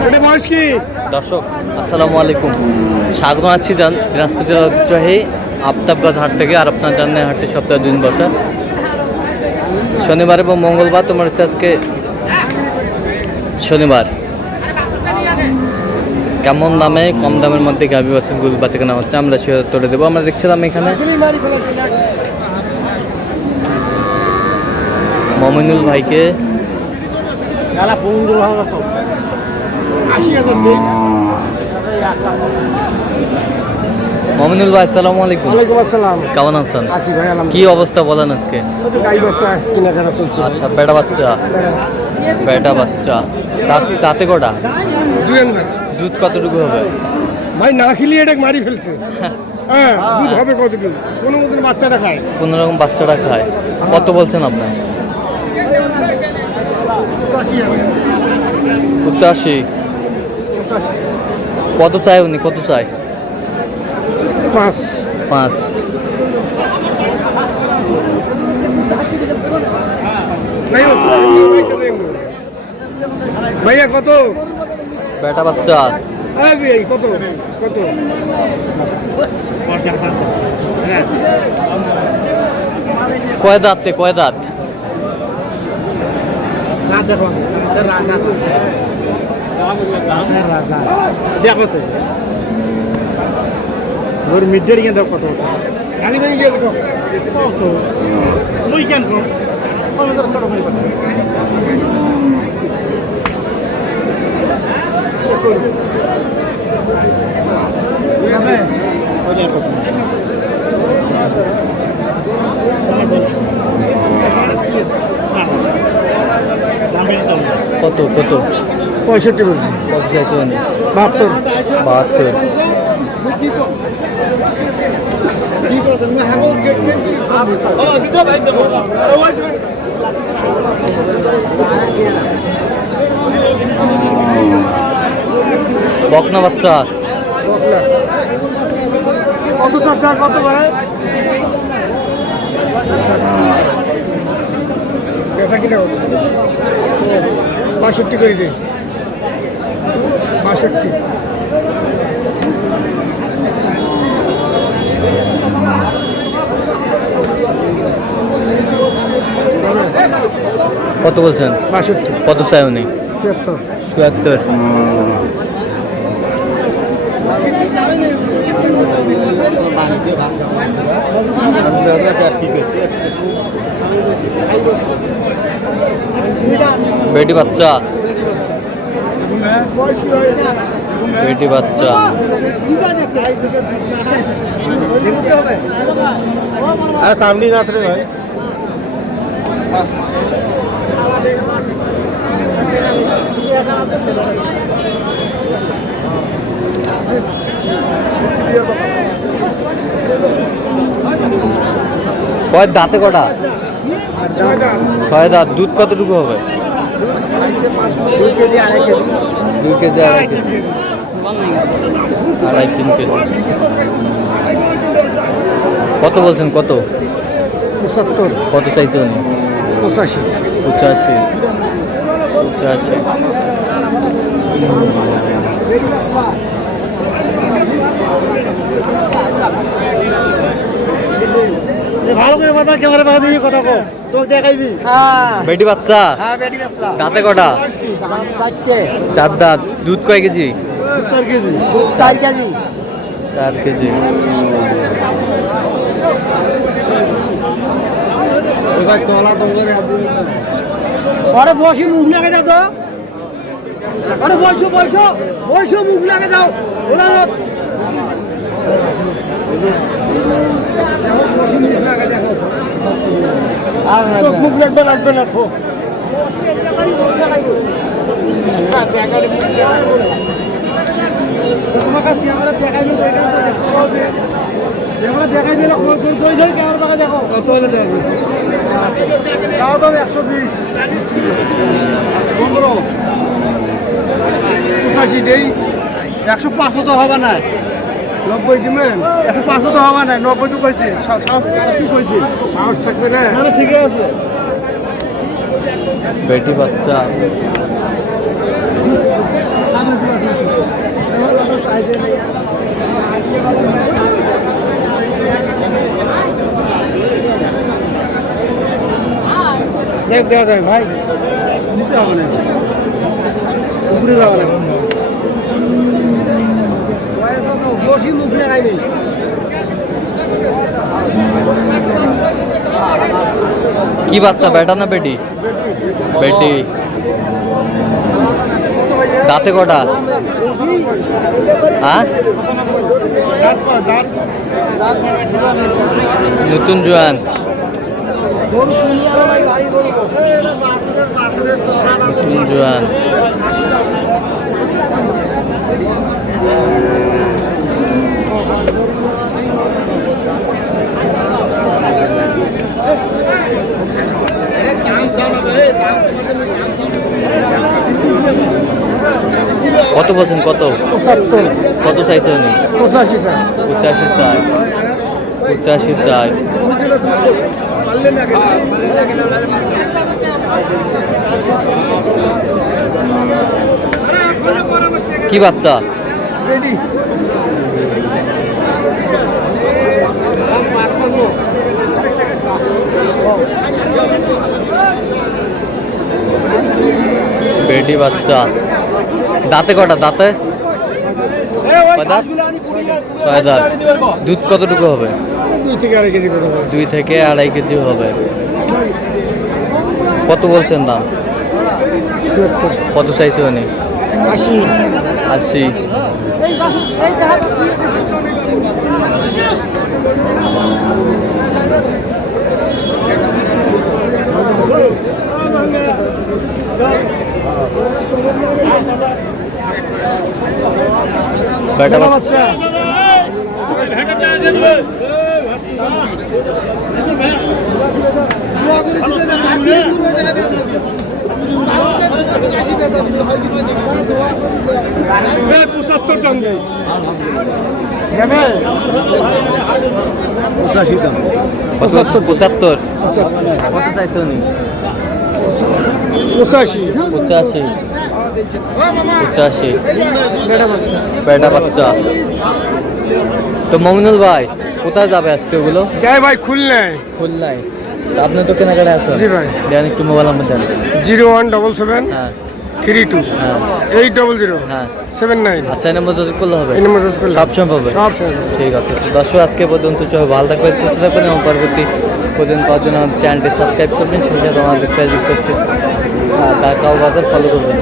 দর্শক আসসালামু আলাইকুম, স্বাগত আছি দিনাজপুর জেলার ঐতিহ্যবাহী আফতাবগঞ্জ হাট থেকে। আর আপনার জানেন হাটটি সপ্তাহে 2 দিন বসা, শনিবার এবং মঙ্গলবার। তোমার হচ্ছে আজকে শনিবার। কেমন দামে, কম দামের মধ্যে গাভী বাছুরগুলো বাচ্চা কেনা হচ্ছে আমরা সে তুলে দেবো। আমরা দেখছিলাম এখানে মমিনুল ভাইকে। মমিনুল ভাই আসসালামু আলাইকুম। ওয়ালাইকুম আসসালাম। কেমন আছেন? আছি ভাই, আলহামদুলিল্লাহ। কি অবস্থা বলেন আজকে? গাই বাচ্চা কেনাকাটা চলছে। আচ্ছা, বেটা বাচ্চা তাতে কটা? দুধ কতটুকু হবে ভাই? না খেলি এটা মারি ফেলছে। হ্যাঁ, দুধ হবে কতটুকু? কোনো মতন বাচ্চাটা খায়, কোন রকম বাচ্চাটা খায়। কত বলছেন আপনার? 85। কত চাই উনি? কত চাই? 5। ভাইয়া কত? বেটা বাচ্চা কত কত? কয় দাঁত? দেখো মিডিয়ার কেন কত? খালি ভাই গিয়ে দেখো কত তুই কেন কম ছোট ভাই কথা কত 65 বলছি। কত চাইছেন? 72। বকনা বাচ্চা কত চাচা? কত ভাই? বেচা কিনা 62 করে দে। 62। কত বলছেন? 62। কত চাই উনি? 76। বেটি বাচ্চা সামনে না রে ভাই। কয় দাঁতে কটা? 6 দাঁত। দুধ কতটুকু হবে? 2 KG 2.5 KG. 2 KG 2.5 KG. 2.5-3 KG. কত বলছেন? কত? 75। কত চাইছে উনি? 85। 85। ভালো করে বাবা ক্যামেরা বাবা দিয়ে কথা কো, তোকে দেখাইবি। হ্যাঁ, বেটি বাচ্চা। হ্যাঁ বেটি বাচ্চা। দাঁতে কটা? 4 দাঁত। দুধ কয় কেজি? 4 কেজি। 4 কেজি। 4 কেজি। ভাই তোলা দঙ্গরে আরে বসি মুখ লাগে যাও তো। আরে বসো মুখ লাগে যাও। ওরা মুখ লাগবে না তো। তোমার কাছে ক্যামেরা দেখাইবে, দেখাইবে ক্যামেরা পাকা দেখো। তাও তো 120 15 85 দেই। 105 তো হবে না। 90 দিবেন। 105 তো হবে না। 90 তো কইছি। সাহস থাকবে না। ঠিক আছে। बेटी बच्चा দেওয়া যায় ভাই, নিচে হবে না, উপরে যাওয়া না। বসি মুখ লাগাইবেন। কি বাচ্চা, বেটা না বেটি? বেটি। দাঁতে কটা? হ্যাঁ, নতুন জোয়ান। নতুন জোয়ান। কত বলছেন? কত? 75, কত চাইছে উনি? 85 স্যার। 85 চাই। 85 চাই। কি বাচ্চা? রেডি। বেটি বাচ্চা। দাঁতে কটা? দাঁতে কয় দাঁত? 6 দাঁত। দুধ কতটুকু হবে? 2 থেকে 2.5 কেজি করে হবে। 2 থেকে 2.5 কেজি হবে। কত বলছেন দাম? 70, কত চাইছে উনি? 80। 80। বেটা বাচ্চা। কত? 75। কত চাইছে উনি? 85। 85। 85। বেটা বাচ্চা। তো মমিনুল ভাই কোথায় যাবে আজকে ওগুলো? যাই ভাই, খুলনায়। খুলনায়। তো আপনি তো কেনাকাটা আছেন? জি ভাই। দেন একটু মোবাইল নাম্বার দেন। 0177 হ্যাঁ 32 হ্যাঁ 800 হ্যাঁ। 79। আচ্ছা, এই নম্বর যোগাযোগ করলে হবে? এই নম্বর যোগাযোগ করলে সব সম্ভব হবে? সব সম্ভব। ঠিক আছে। তো দর্শক আজকে পর্যন্ত সবাই ভালো থাকবেন, সুস্থ থাকবেন এবং পরবর্তী পর্যন্ত পাওয়ার জন্য আমাদের চ্যানেলটি সাবস্ক্রাইব করবেন, সেই সাথে আমাদের ফেসবুক পেজটি কাউ বাজার ফলো করবেন।